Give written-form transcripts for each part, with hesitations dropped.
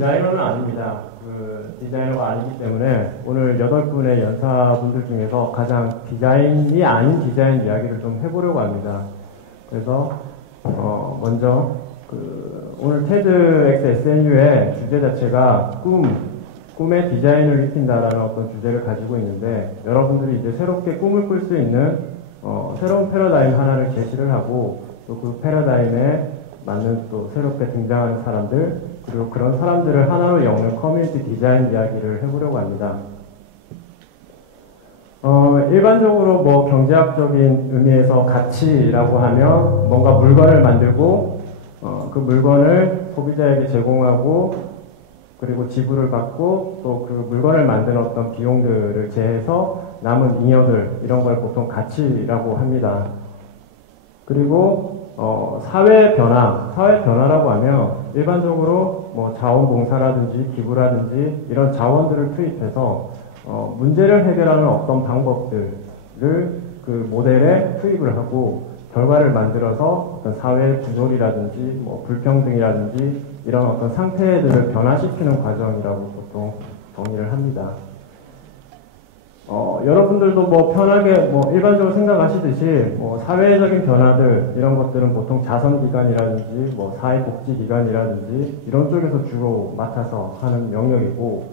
디자이너는 아닙니다. 디자이너가 아니기 때문에 오늘 8분의 연사분들 중에서 가장 디자인이 아닌 디자인 이야기를 좀 해보려고 합니다. 그래서 먼저 오늘 TEDxSNU의 주제 자체가 꿈의 디자인을 익힌다라는 어떤 주제를 가지고 있는데, 여러분들이 이제 새롭게 꿈을 꿀 수 있는 새로운 패러다임 하나를 제시를 하고, 또 그 패러다임에 맞는 또 새롭게 등장하는 사람들, 그리고 그런 사람들을 하나로 엮는 커뮤니티 디자인 이야기를 해보려고 합니다. 일반적으로 뭐 경제학적인 의미에서 가치라고 하면 뭔가 물건을 만들고 그 물건을 소비자에게 제공하고, 그리고 지불을 받고, 또 그 물건을 만드는 어떤 비용들을 제해서 남은 잉여들, 이런 걸 보통 가치라고 합니다. 그리고 사회 변화라고 하면 일반적으로 뭐 자원봉사라든지 기부라든지 이런 자원들을 투입해서 문제를 해결하는 어떤 방법들을 그 모델에 투입을 하고 결과를 만들어서 어떤 사회 구조이라든지 뭐 불평등이라든지 이런 어떤 상태들을 변화시키는 과정이라고 보통 정의를 합니다. 여러분들도 뭐 편하게 뭐 일반적으로 생각하시듯이 뭐 사회적인 변화들 이런 것들은 보통 자선기관이라든지 뭐 사회복지기관이라든지 이런 쪽에서 주로 맡아서 하는 영역이고,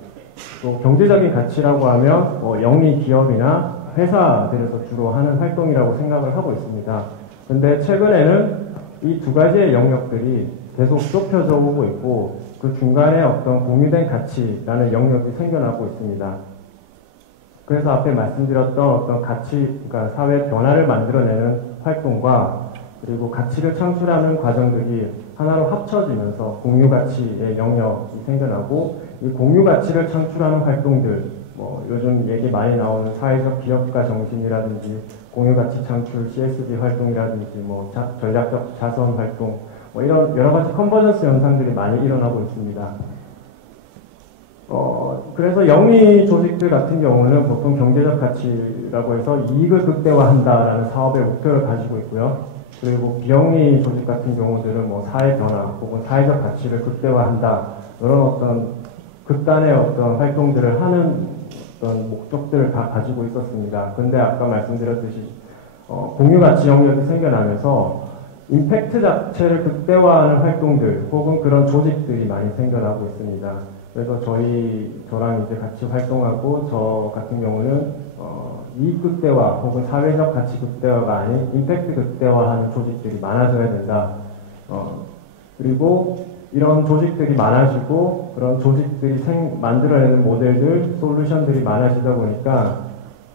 또 경제적인 가치라고 하면 뭐 영리기업이나 회사들에서 주로 하는 활동이라고 생각을 하고 있습니다. 근데 최근에는 이 두 가지의 영역들이 계속 좁혀져 오고 있고, 그 중간에 어떤 공유된 가치라는 영역이 생겨나고 있습니다. 그래서 앞에 말씀드렸던 어떤 가치, 그러니까 사회 변화를 만들어내는 활동과 그리고 가치를 창출하는 과정들이 하나로 합쳐지면서 공유가치의 영역이 생겨나고, 이 공유가치를 창출하는 활동들, 뭐 요즘 얘기 많이 나오는 사회적 기업가 정신이라든지 공유가치 창출 CSD 활동이라든지 뭐 전략적 자선 활동, 뭐 이런 여러 가지 컨버전스 현상들이 많이 일어나고 있습니다. 그래서 영리 조직들 같은 경우는 보통 경제적 가치라고 해서 이익을 극대화한다라는 사업의 목표를 가지고 있고요. 그리고 비영리 조직 같은 경우들은 뭐 사회 변화 혹은 사회적 가치를 극대화한다, 이런 어떤 극단의 어떤 활동들을 하는 어떤 목적들을 다 가지고 있었습니다. 근데 아까 말씀드렸듯이 공유 가치 영역이 생겨나면서 임팩트 자체를 극대화하는 활동들 혹은 그런 조직들이 많이 생겨나고 있습니다. 그래서 저랑 이제 같이 활동하고, 저 같은 경우는 이익 극대화 혹은 사회적 가치 극대화가 아닌 임팩트 극대화하는 조직들이 많아져야 된다. 그리고 이런 조직들이 많아지고 그런 조직들이 만들어내는 모델들, 솔루션들이 많아지다 보니까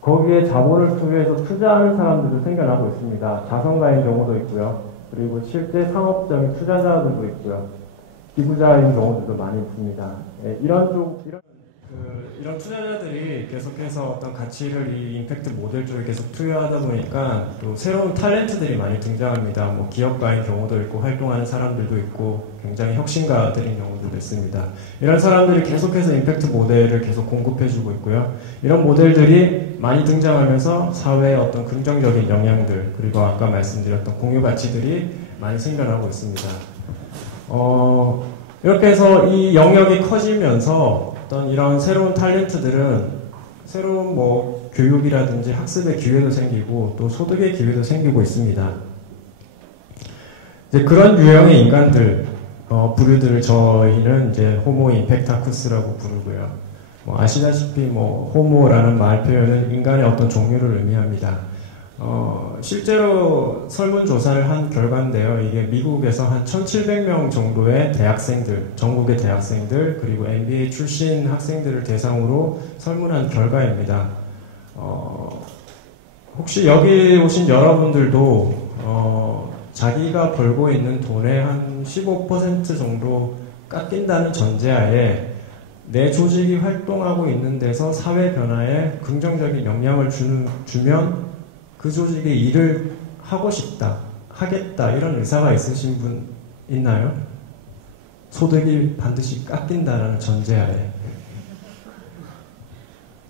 거기에 자본을 투여해서 투자하는 사람들도 생겨나고 있습니다. 자선가인 경우도 있고요. 그리고 실제 상업적인 투자자들도 있고요. 기부자인 경우들도 많이 있습니다. 네, 이런 투자자들이 계속해서 어떤 가치를 이 임팩트 모델 쪽에 계속 투여하다 보니까 또 새로운 탤런트들이 많이 등장합니다. 뭐 기업가인 경우도 있고 활동하는 사람들도 있고 굉장히 혁신가들인 경우도 있습니다. 이런 사람들이 계속해서 임팩트 모델을 계속 공급해주고 있고요. 이런 모델들이 많이 등장하면서 사회의 어떤 긍정적인 영향들, 그리고 아까 말씀드렸던 공유 가치들이 많이 생겨나고 있습니다. 이렇게 해서 이 영역이 커지면서 어떤 이런 새로운 탤런트들은 새로운 뭐 교육이라든지 학습의 기회도 생기고 또 소득의 기회도 생기고 있습니다. 이제 그런 유형의 인간들, 부류들을 저희는 이제 호모 임팩타쿠스라고 부르고요. 뭐 아시다시피 뭐 호모라는 말 표현은 인간의 어떤 종류를 의미합니다. 실제로 설문조사를 한 결과인데요. 이게 미국에서 한 1,700명 정도의 대학생들, 전국의 대학생들, 그리고 MBA 출신 학생들을 대상으로 설문한 결과입니다. 혹시 여기 오신 여러분들도 자기가 벌고 있는 돈의 한 15% 정도 깎인다는 전제하에 내 조직이 활동하고 있는 데서 사회 변화에 긍정적인 영향을 주면 그 조직의 일을 하고 싶다, 하겠다, 이런 의사가 있으신 분 있나요? 소득이 반드시 깎인다라는 전제하에.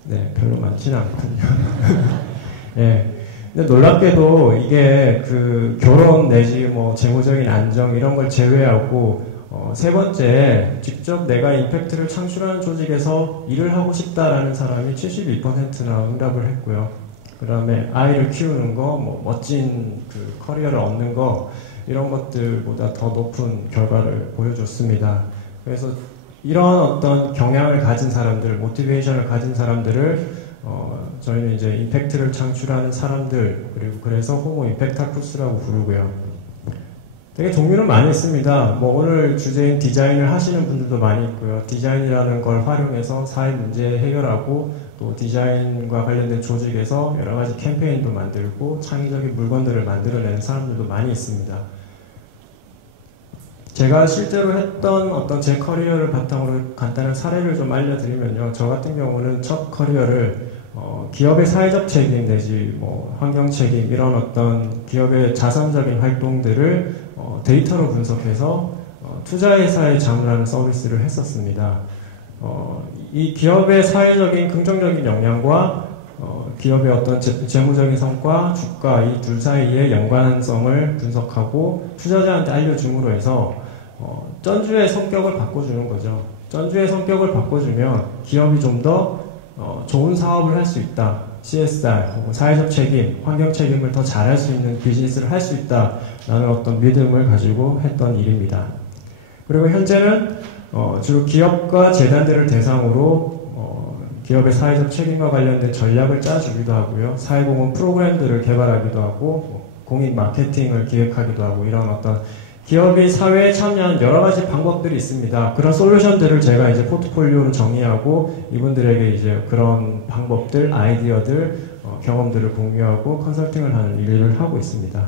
네, 별로 많지는 않군요. 예. 근데 놀랍게도 이게 그 결혼 내지 뭐 재무적인 안정 이런 걸 제외하고 세 번째, 직접 내가 임팩트를 창출하는 조직에서 일을 하고 싶다라는 사람이 72%나 응답을 했고요. 그 다음에 아이를 키우는 거, 뭐 멋진 그 커리어를 얻는 거, 이런 것들보다 더 높은 결과를 보여줬습니다. 그래서 이런 어떤 경향을 가진 사람들, 모티베이션을 가진 사람들을 저희는 이제 임팩트를 창출하는 사람들, 그리고 그래서 호모 임팩타쿠스라고 부르고요. 되게 종류는 많이 있습니다. 뭐 오늘 주제인 디자인을 하시는 분들도 많이 있고요. 디자인이라는 걸 활용해서 사회 문제 해결하고 또 디자인과 관련된 조직에서 여러 가지 캠페인도 만들고 창의적인 물건들을 만들어내는 사람들도 많이 있습니다. 제가 실제로 했던 어떤 제 커리어를 바탕으로 간단한 사례를 좀 알려드리면요. 저 같은 경우는 첫 커리어를 기업의 사회적 책임 내지 뭐 환경 책임 이런 어떤 기업의 자선적인 활동들을 데이터로 분석해서 투자회사에 자문하는 서비스를 했었습니다. 이 기업의 사회적인 긍정적인 영향과 기업의 어떤 재무적인 성과, 주가 이 둘 사이의 연관성을 분석하고 투자자한테 알려줌으로 해서 전주의 성격을 바꿔주는 거죠. 전주의 성격을 바꿔주면 기업이 좀 더 좋은 사업을 할 수 있다. CSR, 혹은 사회적 책임, 환경 책임을 더 잘할 수 있는 비즈니스를 할 수 있다라는 어떤 믿음을 가지고 했던 일입니다. 그리고 현재는 주로 기업과 재단들을 대상으로 기업의 사회적 책임과 관련된 전략을 짜주기도 하고요. 사회공헌 프로그램들을 개발하기도 하고 공익 마케팅을 기획하기도 하고 이런 어떤 기업이 사회에 참여하는 여러 가지 방법들이 있습니다. 그런 솔루션들을 제가 이제 포트폴리오로 정의하고 이분들에게 이제 그런 방법들, 아이디어들, 경험들을 공유하고 컨설팅을 하는 일을 하고 있습니다.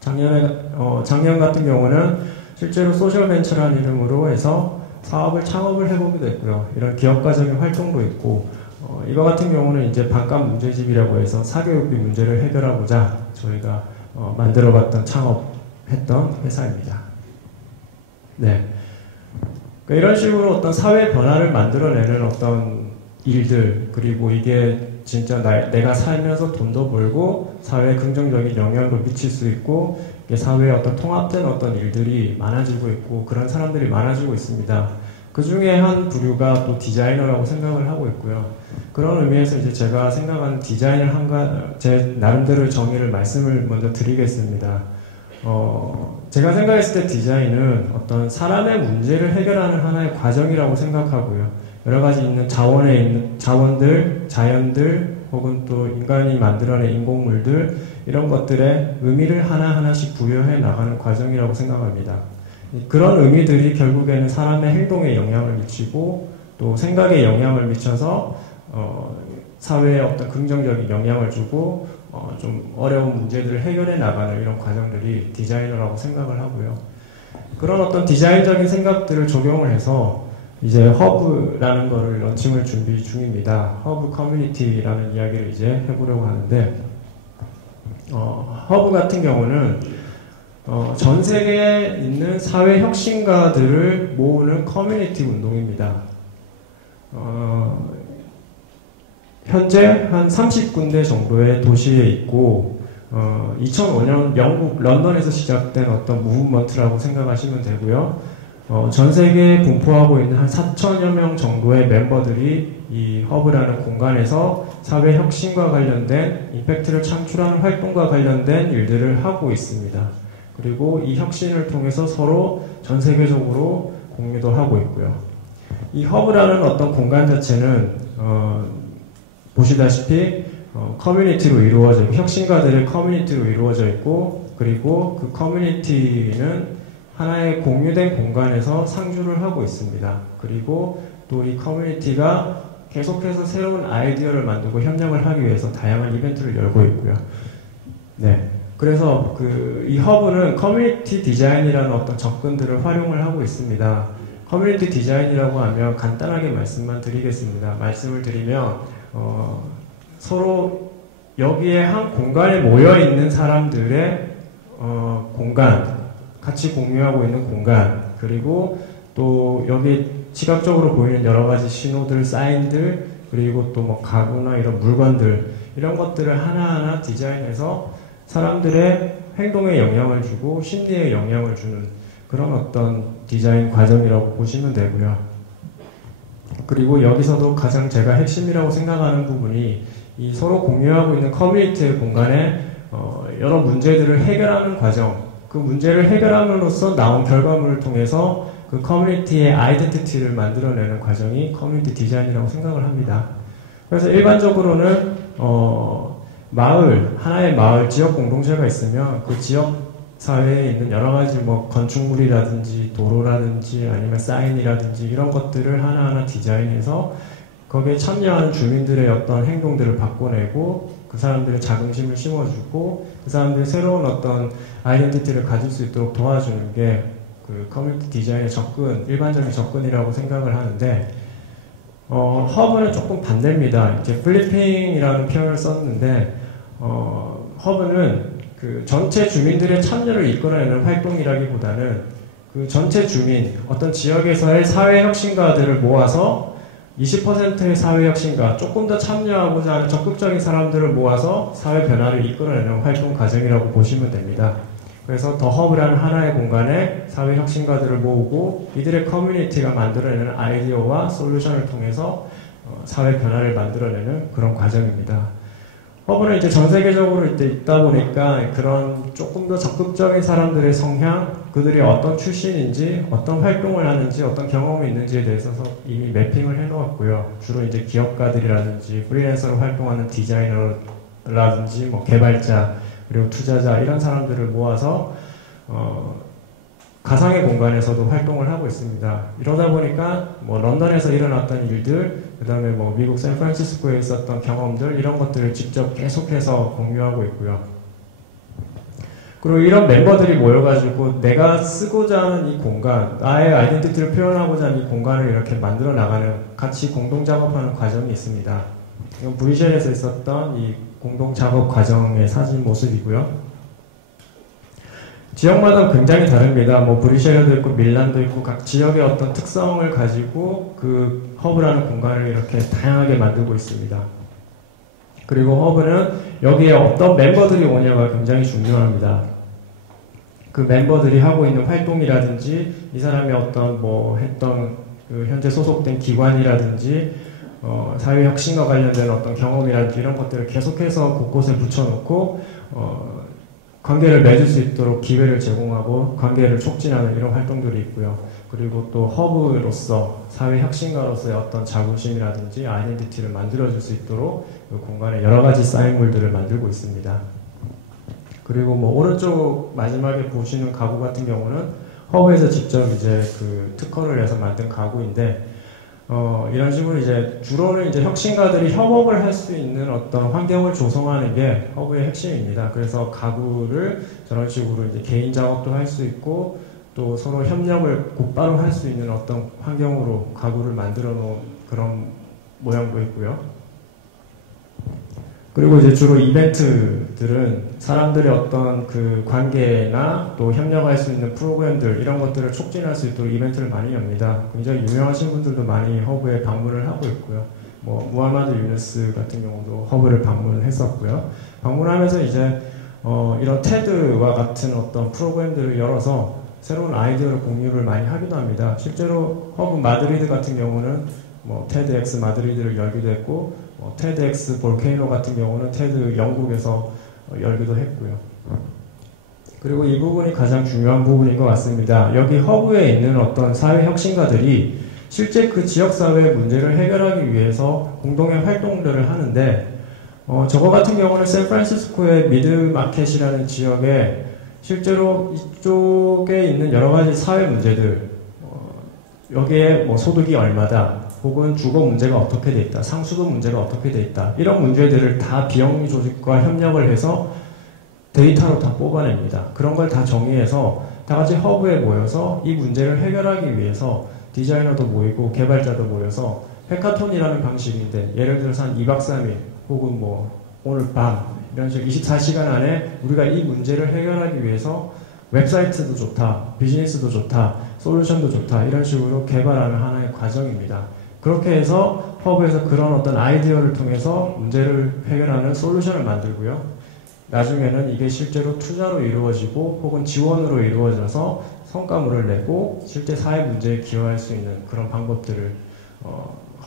작년 같은 경우는 실제로 소셜벤처라는 이름으로 해서 사업을 창업을 해보기도 했고요. 이런 기업가적인 활동도 있고, 이거 같은 경우는 이제 반값 문제집이라고 해서 사교육비 문제를 해결하고자 저희가 만들어봤던 창업했던 회사입니다. 네. 그러니까 이런 식으로 어떤 사회 변화를 만들어내는 어떤 일들, 그리고 이게 진짜 내가 살면서 돈도 벌고 사회에 긍정적인 영향도 미칠 수 있고 사회에 어떤 통합된 어떤 일들이 많아지고 있고 그런 사람들이 많아지고 있습니다. 그 중에 한 부류가 또 디자이너라고 생각을 하고 있고요. 그런 의미에서 이제 제가 생각하는 디자인을 제 나름대로의 정의를 말씀을 먼저 드리겠습니다. 제가 생각했을 때 디자인은 어떤 사람의 문제를 해결하는 하나의 과정이라고 생각하고요. 여러 가지 있는 자원에 있는 자원들, 자연들, 혹은 또 인간이 만들어낸 인공물들 이런 것들의 의미를 하나하나씩 부여해 나가는 과정이라고 생각합니다. 그런 의미들이 결국에는 사람의 행동에 영향을 미치고 또 생각에 영향을 미쳐서 사회에 어떤 긍정적인 영향을 주고 좀 어려운 문제들을 해결해 나가는 이런 과정들이 디자이너라고 생각을 하고요. 그런 어떤 디자인적인 생각들을 적용을 해서 이제 허브라는 거를 런칭을 준비 중입니다. 허브 커뮤니티라는 이야기를 이제 해보려고 하는데 허브 같은 경우는 전 세계에 있는 사회 혁신가들을 모으는 커뮤니티 운동입니다. 현재 한 30군데 정도의 도시에 있고 2005년 영국 런던에서 시작된 어떤 무브먼트라고 생각하시면 되고요. 전 세계에 분포하고 있는 한 4천여 명 정도의 멤버들이 이 허브라는 공간에서 사회 혁신과 관련된 임팩트를 창출하는 활동과 관련된 일들을 하고 있습니다. 그리고 이 혁신을 통해서 서로 전 세계적으로 공유도 하고 있고요. 이 허브라는 어떤 공간 자체는 보시다시피 커뮤니티로 이루어져 있고 혁신가들의 커뮤니티로 이루어져 있고 그리고 그 커뮤니티는 하나의 공유된 공간에서 상주를 하고 있습니다. 그리고 또 이 커뮤니티가 계속해서 새로운 아이디어를 만들고 협력을 하기 위해서 다양한 이벤트를 열고 있고요. 네. 그래서 이 허브는 커뮤니티 디자인이라는 어떤 접근들을 활용을 하고 있습니다. 커뮤니티 디자인이라고 하면 간단하게 말씀만 드리겠습니다. 말씀을 드리면 서로 여기에 한 공간에 모여 있는 사람들의 공간, 같이 공유하고 있는 공간, 그리고 또 여기 시각적으로 보이는 여러 가지 신호들, 사인들, 그리고 또 뭐 가구나 이런 물건들, 이런 것들을 하나하나 디자인해서 사람들의 행동에 영향을 주고 심리에 영향을 주는 그런 어떤 디자인 과정이라고 보시면 되고요. 그리고 여기서도 가장 제가 핵심이라고 생각하는 부분이 이 서로 공유하고 있는 커뮤니티의 공간에 여러 문제들을 해결하는 과정, 그 문제를 해결함으로써 나온 결과물을 통해서 그 커뮤니티의 아이덴티티를 만들어내는 과정이 커뮤니티 디자인이라고 생각을 합니다. 그래서 일반적으로는 하나의 마을, 지역 공동체가 있으면 그 지역 사회에 있는 여러 가지 뭐 건축물이라든지 도로라든지 아니면 사인이라든지 이런 것들을 하나하나 디자인해서 거기에 참여하는 주민들의 어떤 행동들을 바꿔내고 그 사람들의 자긍심을 심어주고 그 사람들이 새로운 어떤 아이덴티티를 가질 수 있도록 도와주는 게 그 커뮤니티 디자인의 일반적인 접근이라고 생각을 하는데 허브는 조금 반대입니다. 이제 플리핑이라는 표현을 썼는데 허브는 그 전체 주민들의 참여를 이끌어내는 활동이라기보다는 그 전체 주민, 어떤 지역에서의 사회혁신가들을 모아서 20%의 사회혁신가, 조금 더 참여하고자 하는 적극적인 사람들을 모아서 사회 변화를 이끌어내는 활동 과정이라고 보시면 됩니다. 그래서 더 허브라는 하나의 공간에 사회혁신가들을 모으고 이들의 커뮤니티가 만들어내는 아이디어와 솔루션을 통해서 사회 변화를 만들어내는 그런 과정입니다. 허브는 이제 전 세계적으로 있다 보니까 그런 조금 더 적극적인 사람들의 성향, 그들이 어떤 출신인지, 어떤 활동을 하는지, 어떤 경험이 있는지에 대해서 이미 매핑을 해놓았고요. 주로 이제 기업가들이라든지 프리랜서로 활동하는 디자이너라든지 뭐 개발자, 그리고 투자자 이런 사람들을 모아서 가상의 공간에서도 활동을 하고 있습니다. 이러다 보니까 뭐 런던에서 일어났던 일들, 그 다음에 뭐 미국 샌프란시스코에 있었던 경험들 이런 것들을 직접 계속해서 공유하고 있고요. 그리고 이런 멤버들이 모여가지고 내가 쓰고자 하는 이 공간, 나의 아이덴티티를 표현하고자 하는 이 공간을 이렇게 만들어 나가는, 같이 공동 작업하는 과정이 있습니다. 이건 브뤼셀에서 있었던 이 공동 작업 과정의 사진 모습이고요. 지역마다 굉장히 다릅니다. 뭐 브뤼셀도 있고 밀란도 있고 각 지역의 어떤 특성을 가지고 그 허브라는 공간을 이렇게 다양하게 만들고 있습니다. 그리고 허브는 여기에 어떤 멤버들이 오냐가 굉장히 중요합니다. 그 멤버들이 하고 있는 활동이라든지 이 사람이 어떤 뭐 했던 그 현재 소속된 기관이라든지 사회혁신과 관련된 어떤 경험이라든지 이런 것들을 계속해서 곳곳에 붙여놓고 관계를 맺을 수 있도록 기회를 제공하고 관계를 촉진하는 이런 활동들이 있고요. 그리고 또 허브로서 사회혁신가로서의 어떤 자부심이라든지 아이덴티티를 만들어줄 수 있도록 그 공간에 여러 가지 사인물들을 만들고 있습니다. 그리고 뭐 오른쪽 마지막에 보시는 가구 같은 경우는 허브에서 직접 이제 그 특허를 내서 만든 가구인데 이런 식으로 이제 주로는 이제 혁신가들이 협업을 할 수 있는 어떤 환경을 조성하는 게 허브의 핵심입니다. 그래서 가구를 저런 식으로 이제 개인 작업도 할 수 있고 또 서로 협력을 곧바로 할 수 있는 어떤 환경으로 가구를 만들어 놓은 그런 모양도 있고요. 그리고 이제 주로 이벤트들은 사람들의 어떤 그 관계나 또 협력할 수 있는 프로그램들 이런 것들을 촉진할 수 있도록 이벤트를 많이 엽니다. 굉장히 유명하신 분들도 많이 허브에 방문을 하고 있고요. 뭐 무하마드 유누스 같은 경우도 허브를 방문했었고요. 방문하면서 이제 이런 테드와 같은 어떤 프로그램들을 열어서 새로운 아이디어를 공유를 많이 하기도 합니다. 실제로 허브 마드리드 같은 경우는 뭐 테드엑스 마드리드를 열기도 했고 테드엑스 볼케이노 같은 경우는 테드 영국에서 열기도 했고요. 그리고 이 부분이 가장 중요한 부분인 것 같습니다. 여기 허브에 있는 어떤 사회혁신가들이 실제 그 지역사회의 문제를 해결하기 위해서 공동의 활동들을 하는데 저거 같은 경우는 샌프란시스코의 미드마켓이라는 지역에 실제로 이쪽에 있는 여러 가지 사회 문제들 여기에 뭐 소득이 얼마다 혹은 주거 문제가 어떻게 돼 있다, 상수도 문제가 어떻게 돼 있다 이런 문제들을 다 비영리 조직과 협력을 해서 데이터로 다 뽑아냅니다. 그런 걸 다 정의해서 다 같이 허브에 모여서 이 문제를 해결하기 위해서 디자이너도 모이고 개발자도 모여서 해카톤이라는 방식인데 예를 들어서 한 2박 3일 혹은 뭐 오늘 밤 이런 식으로 24시간 안에 우리가 이 문제를 해결하기 위해서 웹사이트도 좋다, 비즈니스도 좋다, 솔루션도 좋다 이런 식으로 개발하는 하나의 과정입니다. 그렇게 해서 허브에서 그런 어떤 아이디어를 통해서 문제를 해결하는 솔루션을 만들고요. 그 나중에는 이게 실제로 투자로 이루어지고 혹은 지원으로 이루어져서 성과물을 내고 실제 사회 문제에 기여할 수 있는 그런 방법들을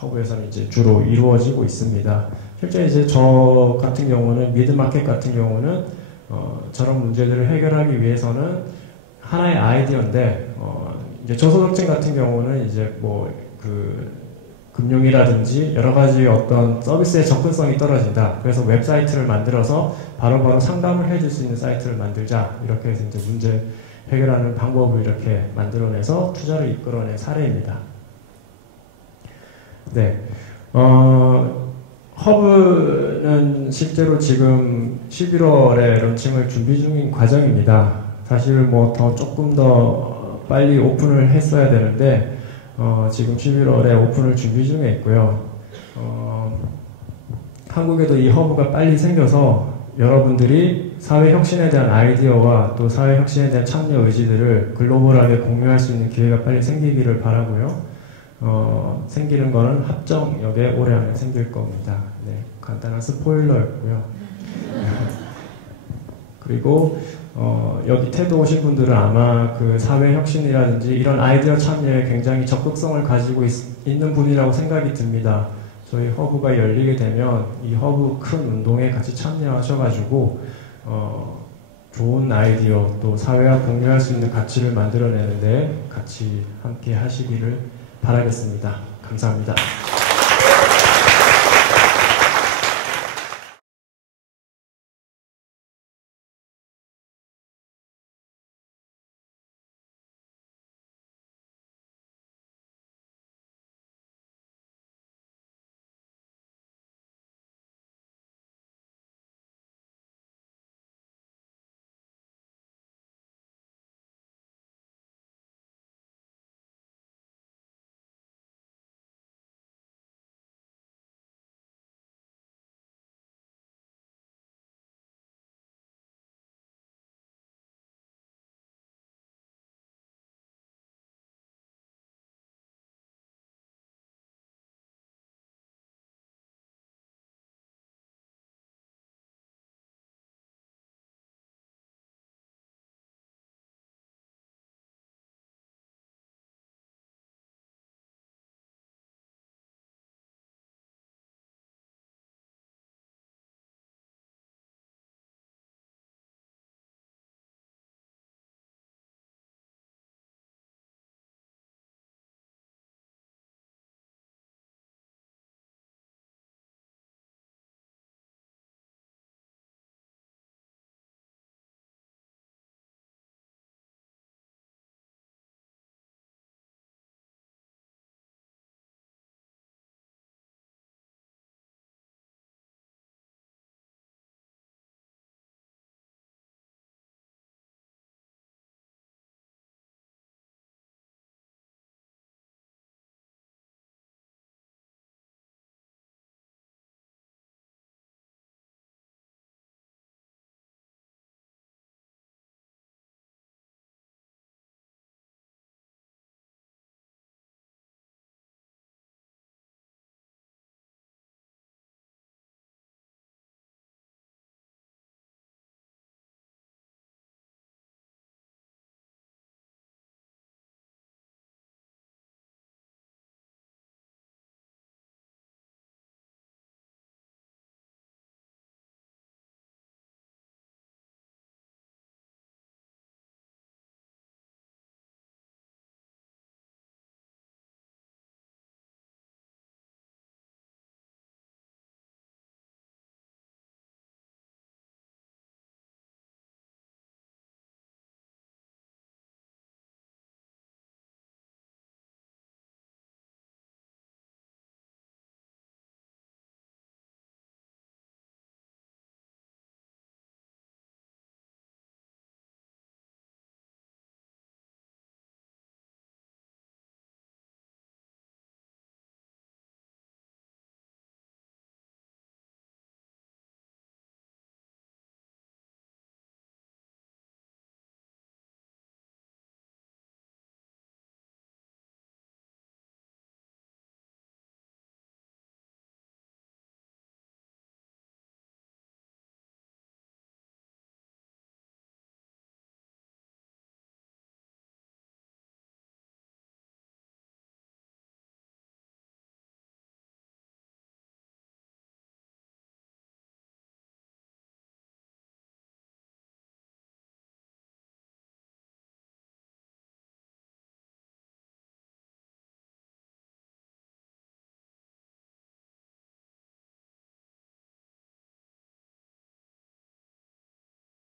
허브에서는 이제 주로 이루어지고 있습니다. 실제 이제 저 같은 경우는 미드마켓 같은 경우는 저런 문제들을 해결하기 위해서는 하나의 아이디어인데 이제 저소득층 같은 경우는 이제 뭐 금융이라든지 여러 가지 어떤 서비스의 접근성이 떨어진다. 그래서 웹사이트를 만들어서 바로바로 상담을 해줄 수 있는 사이트를 만들자. 이렇게 해서 이제 문제 해결하는 방법을 이렇게 만들어내서 투자를 이끌어낸 사례입니다. 네. 허브는 실제로 지금 11월에 런칭을 준비 중인 과정입니다. 사실 뭐 조금 더 빨리 오픈을 했어야 되는데, 지금 11월에 오픈을 준비 중에 있고요. 한국에도 이 허브가 빨리 생겨서 여러분들이 사회혁신에 대한 아이디어와 또 사회혁신에 대한 참여 의지들을 글로벌하게 공유할 수 있는 기회가 빨리 생기기를 바라고요. 생기는 거는 합정역에 올해 안에 생길 겁니다. 네, 간단한 스포일러였고요. 그리고 여기 테드 오신 분들은 아마 그 사회혁신이라든지 이런 아이디어 참여에 굉장히 적극성을 가지고 있는 분이라고 생각이 듭니다. 저희 허브가 열리게 되면 이 허브 큰 운동에 같이 참여하셔가지고 좋은 아이디어 또 사회와 공유할 수 있는 가치를 만들어내는데 같이 함께 하시기를 바라겠습니다. 감사합니다.